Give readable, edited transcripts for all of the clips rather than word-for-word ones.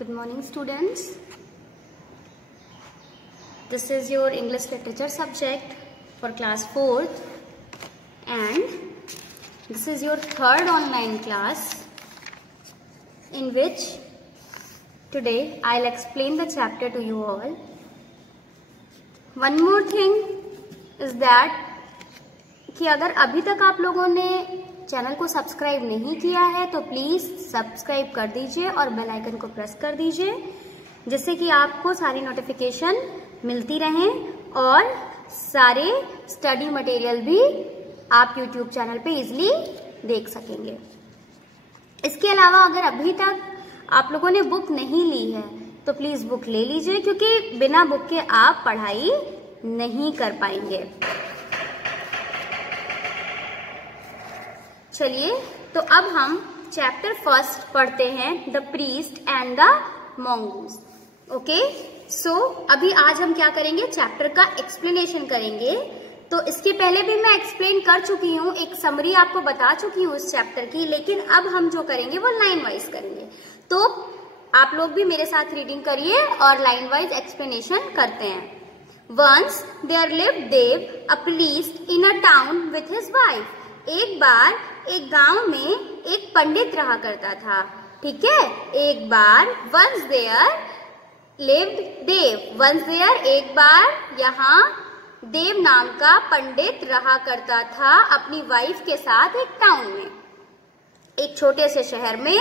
Good morning, students. This is your English literature subject for class 4th and this is your third online class in which today I'll explain the chapter to you all. One more thing is that कि अगर अभी तक आप लोगों ने channel को subscribe नहीं किया है तो प्लीज सब्सक्राइब कर दीजिए और बेल आइकन को प्रेस कर दीजिए जिससे कि आपको सारी नोटिफिकेशन मिलती रहें और सारे स्टडी मटेरियल भी आप यूट्यूब चैनल पे इजीली देख सकेंगे। इसके अलावा अगर अभी तक आप लोगों ने बुक नहीं ली है तो प्लीज बुक ले लीजिए क्योंकि बिना बुक के आप पढ़ाई नहीं कर पाएंगे। चलिए तो अब हम चैप्टर फर्स्ट पढ़ते हैं, the priest and the mongoose. Okay, so अभी आज हम क्या करेंगे, चैप्टर का एक्सप्लेनेशन करेंगे। तो इसके पहले भी मैं एक्सप्लेन कर चुकी हूँ, एक समरी आपको बता चुकी हूँ इस चैप्टर की, लेकिन अब हम जो करेंगे वो लाइन वाइज करेंगे। तो आप लोग भी मेरे साथ रीडिंग करिए और लाइन वाइज एक्सप्लेनेशन करते हैं। Once there lived Dev a priest in a town with his wife. एक बार एक गांव में एक पंडित रहा करता था। ठीक है, एक बार once there lived Dev, once there एक बार यहाँ देव नाम का पंडित रहा करता था अपनी वाइफ के साथ एक टाउन में। एक छोटे से शहर में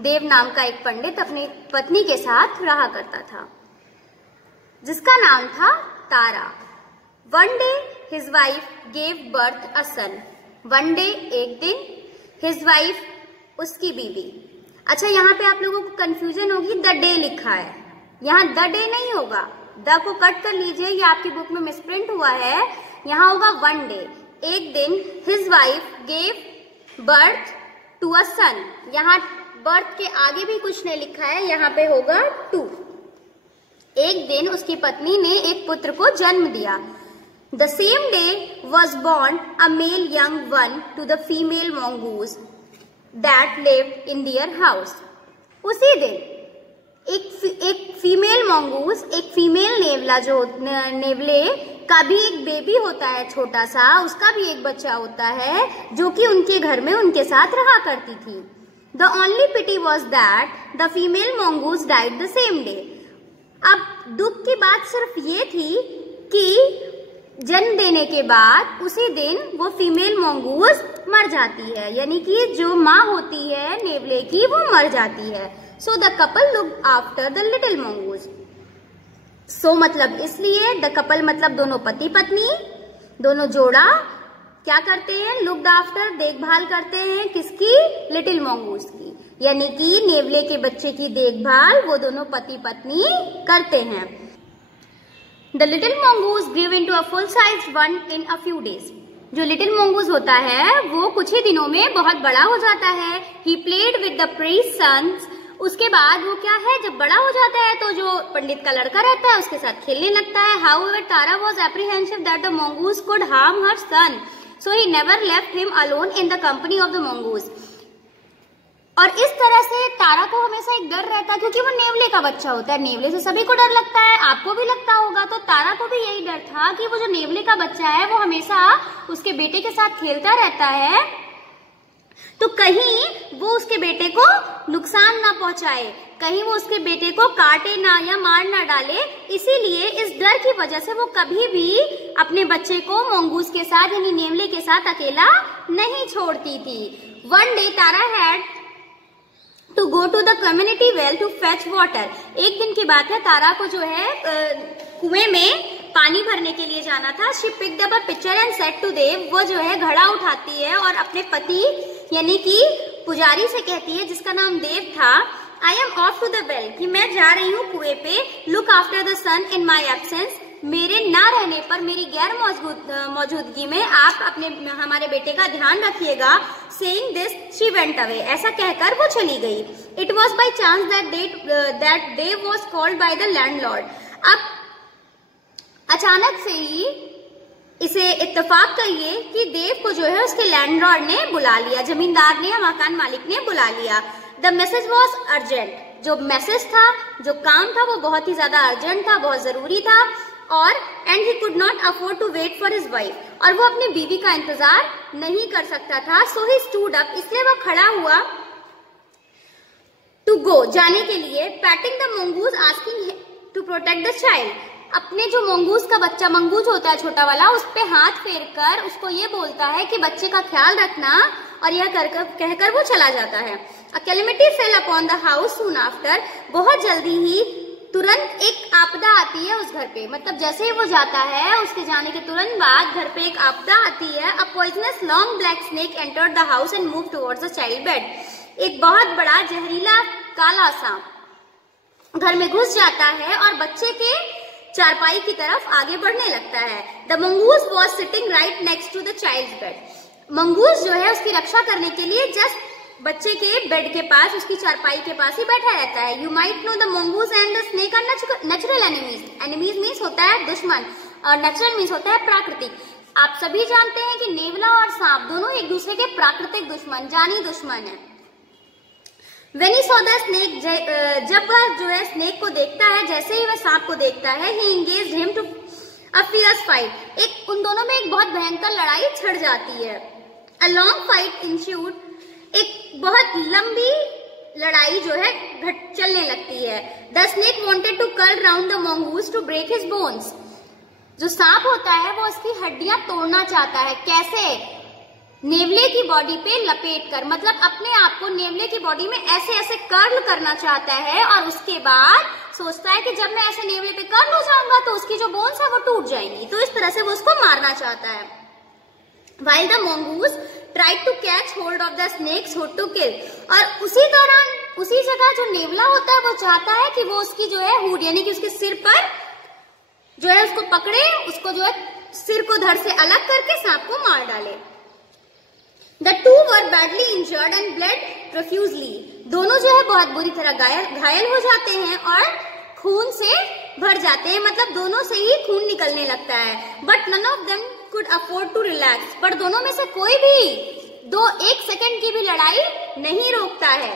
देव नाम का एक पंडित अपनी पत्नी के साथ रहा करता था जिसका नाम था Tara. One day his wife gave birth a son. One day एक दिन, हिज वाइफ उसकी बीवी। अच्छा, यहाँ पे आप लोगों को कंफ्यूजन होगी, द डे लिखा है, यहाँ द डे नहीं होगा, द को कट कर लीजिए, ये आपकी बुक में मिसप्रिंट हुआ है, यहाँ होगा वन डे एक दिन। His wife gave birth to a son, यहाँ बर्थ के आगे भी कुछ नहीं लिखा है, यहाँ पे होगा टू। एक दिन उसकी पत्नी ने एक पुत्र को जन्म दिया। The same day was born a male young one to the female mongoose that lived in their house. उसी दिन एक फीमेल mongoose, एक फीमेल नेवला, जो नेवले का भी एक बेबी होता है छोटा सा, उसका भी एक बच्चा होता है जो कि उनके घर में उनके साथ रहा करती थी। The only pity was that the female mongoose died the same day. अब दुख की बात सिर्फ ये थी कि जन्म देने के बाद उसी दिन वो फीमेल मंगूज मर जाती है, यानी कि जो माँ होती है नेवले की वो मर जाती है। So the couple looked after the little mongoose. So मतलब इसलिए, द कपल मतलब दोनों पति पत्नी, दोनों जोड़ा क्या करते हैं, लुक्ड आफ्टर देखभाल करते हैं किसकी, लिटिल मंगूज की, यानी कि नेवले के बच्चे की देखभाल वो दोनों पति पत्नी करते हैं। The little mongoose grew into a full-sized one in a few days. जो little mongoose होता है वो कुछ ही दिनों में बहुत बड़ा हो जाता है। He played with the priest's sons. उसके बाद वो क्या है, जब बड़ा हो जाता है तो जो पंडित का लड़का रहता है उसके साथ खेलने लगता है। However, Tara was apprehensive that the mongoose could harm her son, so he never left him alone in the company of the mongoose. और इस तरह से तारा को हमेशा एक डर रहता है क्योंकि वो नेवले का बच्चा होता है, नेवले से सभी को डर लगता है, आपको भी लगता होगा। तो तारा को भी यही डर था कि वो जो नेवले का बच्चा है वो हमेशा उसके बेटे के साथ खेलता रहता है, तो कहीं वो उसके बेटे को नुकसान ना पहुंचाए, कहीं वो उसके बेटे को काटे ना या मार ना डाले। इसीलिए इस डर की वजह से वो कभी भी अपने बच्चे को मंगूस के साथ यानी नेवले के साथ अकेला नहीं छोड़ती थी। One day Tara had to go to the community well to fetch water. एक दिन की बात है, तारा को जो है कुएं में पानी भरने के लिए जाना था। She picked up a pitcher and said to Dev, वो जो है घड़ा उठाती है और अपने पति यानी कि पुजारी से कहती है जिसका नाम देव था, I am off to the well, कि मैं जा रही हूँ कुएं पे, look after the son in my absence, मेरे ना रहने पर, मेरी गैर मौजूदगी में आप अपने हमारे बेटे का ध्यान रखिएगा। Saying this she went away, ऐसा कहकर वो चली गई। It was by chance that Dev was called by the landlord. अब अचानक से ही इसे इत्तेफाक कहिए कि देव को जो है उसके लैंडलॉर्ड ने बुला लिया, जमींदार ने या मकान मालिक ने बुला लिया। द मैसेज वॉज अर्जेंट, जो मैसेज था, जो काम था, वो बहुत ही ज्यादा अर्जेंट था, बहुत जरूरी था, और and he could not afford to wait for his wife, और वो अपनी बीवी का इंतजार नहीं कर सकता था। सो ही स्टूड अप, इसलिए वो खड़ा हुआ, टू गो, जाने के लिए, patting the mongoose, asking to protect the child, अपने जो मंगूज का बच्चा, मंगूज होता है छोटा वाला, उस पे हाथ फेर कर उसको ये बोलता है कि बच्चे का ख्याल रखना, और यह कहकर वो चला जाता है। A calamity fell upon the house soon after, बहुत जल्दी ही, तुरंत एक आपदा आती है उस घर पे, मतलब जैसे ही वो जाता है उसके जाने के तुरंत बाद घर पे एक आपदा आती है। A poisonous long black snake entered the house and moved towards the child bed, एक बहुत बड़ा जहरीला काला सांप घर में घुस जाता है और बच्चे के चारपाई की तरफ आगे बढ़ने लगता है। The mongoose was sitting right next to the child bed, mongoose जो है उसकी रक्षा करने के लिए जस्ट बच्चे के बेड के पास, उसकी चारपाई के पास ही बैठा रहता है। You might know the mongoose and the snake are natural enemies, enemies means होता है दुश्मन, और नेचुरल मीन्स होता है प्राकृतिक। आप सभी जानते हैं कि नेवला और सांप दोनों एक दूसरे के प्राकृतिक दुश्मन, जानी दुश्मन है। When he saw the snake, जब वह जो है स्नेक को देखता है, जैसे ही वह सांप को देखता है, he engaged him to a fierce fight, एक उन दोनों में एक बहुत भयंकर लड़ाई छिड़ जाती है। A long fight ensued, एक बहुत लंबी लड़ाई जो है चलने लगती है। The snake wanted to curl round the mongoose to break his bones, जो सांप होता है वो उसकी हड्डियां तोड़ना चाहता है। कैसे? नेवले की बॉडी पे लपेट कर, मतलब अपने आप को नेवले की बॉडी में ऐसे ऐसे कर्ल करना चाहता है, और उसके बाद सोचता है कि जब मैं ऐसे नेवले पे कर्ल हो जाऊंगा तो उसकी जो बोन्स है वो टूट जाएंगी, तो इस तरह से वो उसको मारना चाहता है। While the mongoose tried to catch hold of the snake's hood to kill, और उसी दौरान उसी जगह जो नेवला होता है वो चाहता है कि वो उसकी जो है हुड, यानी कि उसके सिर पर जो है उसको पकड़े, उसको जो है सिर को धड़ से अलग करके सांप को मार डाले। The two were badly injured and bled profusely, दोनों जो है बहुत बुरी तरह घायल हो जाते हैं और खून से भर जाते हैं, मतलब दोनों से ही खून निकलने लगता है। But none of them could afford to relax, पर दोनों में से कोई भी एक सेकंड की भी लड़ाई नहीं रोकता है,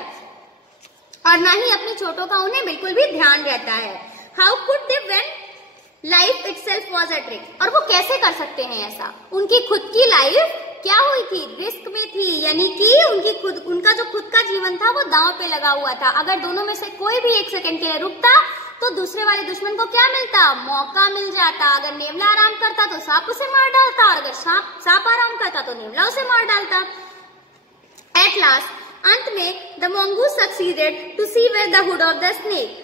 और ना ही अपनी चोटों का उन्हें बिल्कुल भी ध्यान रहता है। How could they when life itself was at risk, और वो कैसे कर सकते हैं ऐसा? उनकी खुद की लाइफ क्या हुई थी? रिस्क में थी, यानी कि उनका जो खुद का जीवन था वो दांव पे लगा हुआ था। अगर दोनों में से कोई भी एक सेकंड के लिए रुकता तो दूसरे वाले दुश्मन को क्या मिलता? मौका मिल जाता। अगर नेवला आराम करता तो सांप उसे मार डालता, और अगर सांप आराम करता तो नेवला उसे मार डालता। एट लास्ट, अंत में, the mongoose succeeded to see where the hood of the snake,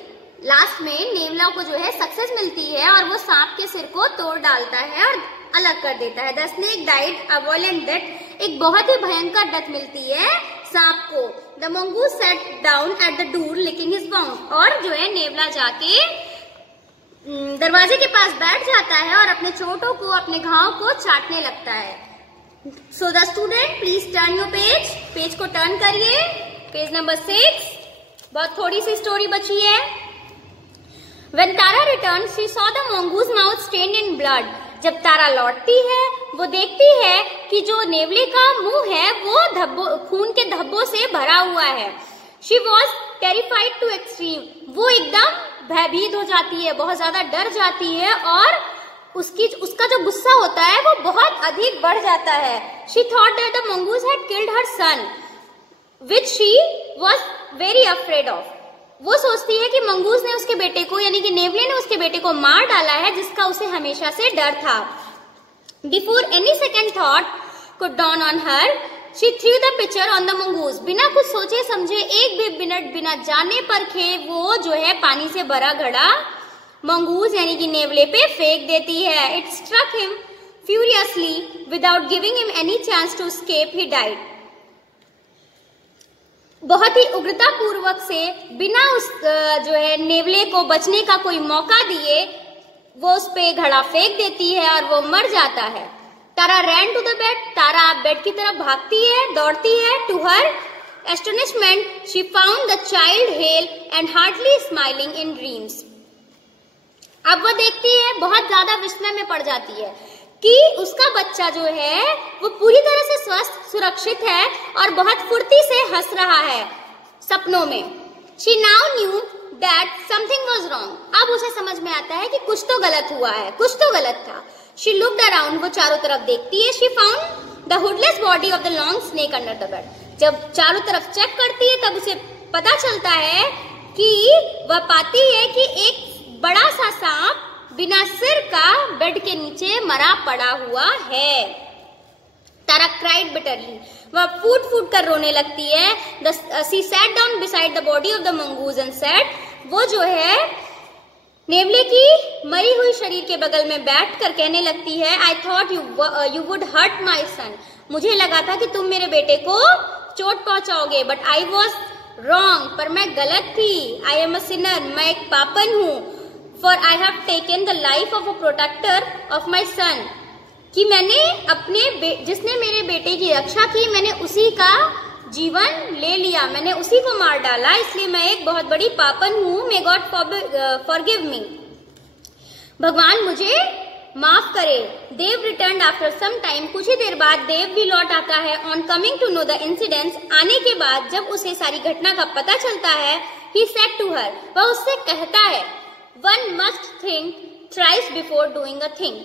last में नेवला को जो है सक्सेस मिलती है और वो सांप के सिर को तोड़ डालता है और अलग कर देता है। The snake died a violent death, एक बहुत ही भयंकर डेथ मिलती है सांप को। The mongoose sat down at the door licking his wound, और जो है नेवला जाके दरवाजे के पास बैठ जाता है और अपने चोटों को, अपने घाव को चाटने लगता है। So the student please turn your page को टर्न करिए, पेज नंबर 6। बहुत थोड़ी सी स्टोरी बची है। When Tara returned, she saw the mongoose mouth stained in blood. जब तारा लौटती है वो देखती है कि जो नेवले का मुंह है वो खून के धब्बों से भरा हुआ है। She was terrified to extreme, वो एकदम भयभीत हो जाती है, बहुत ज्यादा डर जाती है, और उसका जो गुस्सा होता है वो बहुत अधिक बढ़ जाता है। She thought that the mongoose had killed her son, which she was very afraid of. वो सोचती है कि मंगूज ने उसके बेटे को, यानी कि नेवले ने उसके बेटे को मार डाला है, जिसका उसे हमेशा से डर था। Before any second thought could dawn on her, she threw the pitcher on the mongoose. बिना कुछ सोचे समझे, एक भी मिनट बिना जाने परखे, वो जो है पानी से भरा घड़ा मंगूज यानी कि नेवले पे फेंक देती है। It struck him furiously without giving him any chance to escape. He died. बहुत ही उग्रता पूर्वक से, बिना उस जो है नेवले को बचने का कोई मौका दिए, वो उस पे घड़ा फेंक देती है और वो मर जाता है। तारा ran to the bed, Tara bed की तरफ भागती है, दौड़ती है। To her astonishment, she found the child hale and hardly smiling in dreams. अब वो देखती है, बहुत ज्यादा विस्मय में पड़ जाती है कि उसका बच्चा जो है वो पूरी तरह से स्वस्थ, सुरक्षित है और बहुत फुर्ती से हंस रहा है सपनों में। She now knew that something was wrong. अब उसे समझ में आता है कि कुछ तो गलत हुआ है, कुछ तो गलत था। शी लुक्ड अराउंड, वो चारों तरफ देखती है। She found the hoodless body of the long snake under the bed. जब चारों तरफ चेक करती है तब उसे पता चलता है कि वह पाती है कि एक बड़ा सा सांप बिना सिर का बेड के नीचे मरा पड़ा हुआ है। तारा क्राइड बिटरली, वह फूट फूट कर रोने लगती है। She sat down beside the body of the mongoose and said, वो जो है नेवले की मरी हुई शरीर के बगल में बैठकर कहने लगती है, I thought you would hurt my son, मुझे लगा था कि तुम मेरे बेटे को चोट पहुंचाओगे, बट आई वॉज रॉन्ग, पर मैं गलत थी। आई एम अ सिनर, मैं एक पापन हूँ। For I have taken the life of a protector of my son, कि मैंने जिसने मेरे बेटे की रक्षा की, मैंने उसी का जीवन ले लिया, मैंने उसी को मार डाला, इसलिए मैं एक बहुत बड़ी पापन हूँ। मे गॉड फॉरगिव मी, भगवान मुझे माफ करे। Dev return after some time, कुछ ही देर बाद देव भी लौट आता है। On coming to know the incidents, आने के बाद जब उसे सारी घटना का पता चलता है, ही सेड टू हर, वह उससे कहता है, one must think thrice before doing a thing,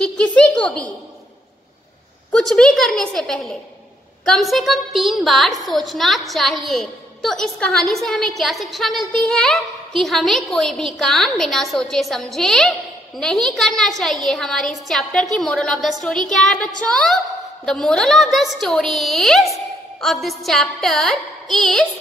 कि किसी को भी कुछ भी करने से पहले कम से कम 3 बार सोचना चाहिए। तो इस कहानी से हमें क्या शिक्षा मिलती है कि हमें कोई भी काम बिना सोचे समझे नहीं करना चाहिए। हमारी इस चैप्टर की मोरल ऑफ द स्टोरी क्या है बच्चों? The moral of the story of this chapter is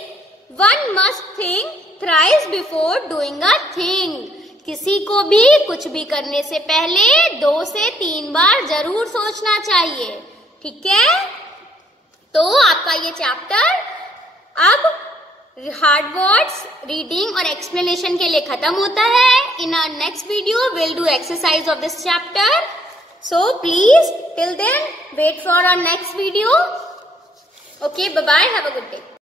one must think thrice before doing a thing. किसी को भी कुछ भी करने से पहले 2 से 3 बार जरूर सोचना चाहिए, ठीक है? तो आपका ये चैप्टर अब हार्ड वर्ड्स, रीडिंग और एक्सप्लेनेशन के लिए खत्म होता है। In our next video will do exercise of this chapter, so please till then wait for our next video. Okay, bye bye, have a good day.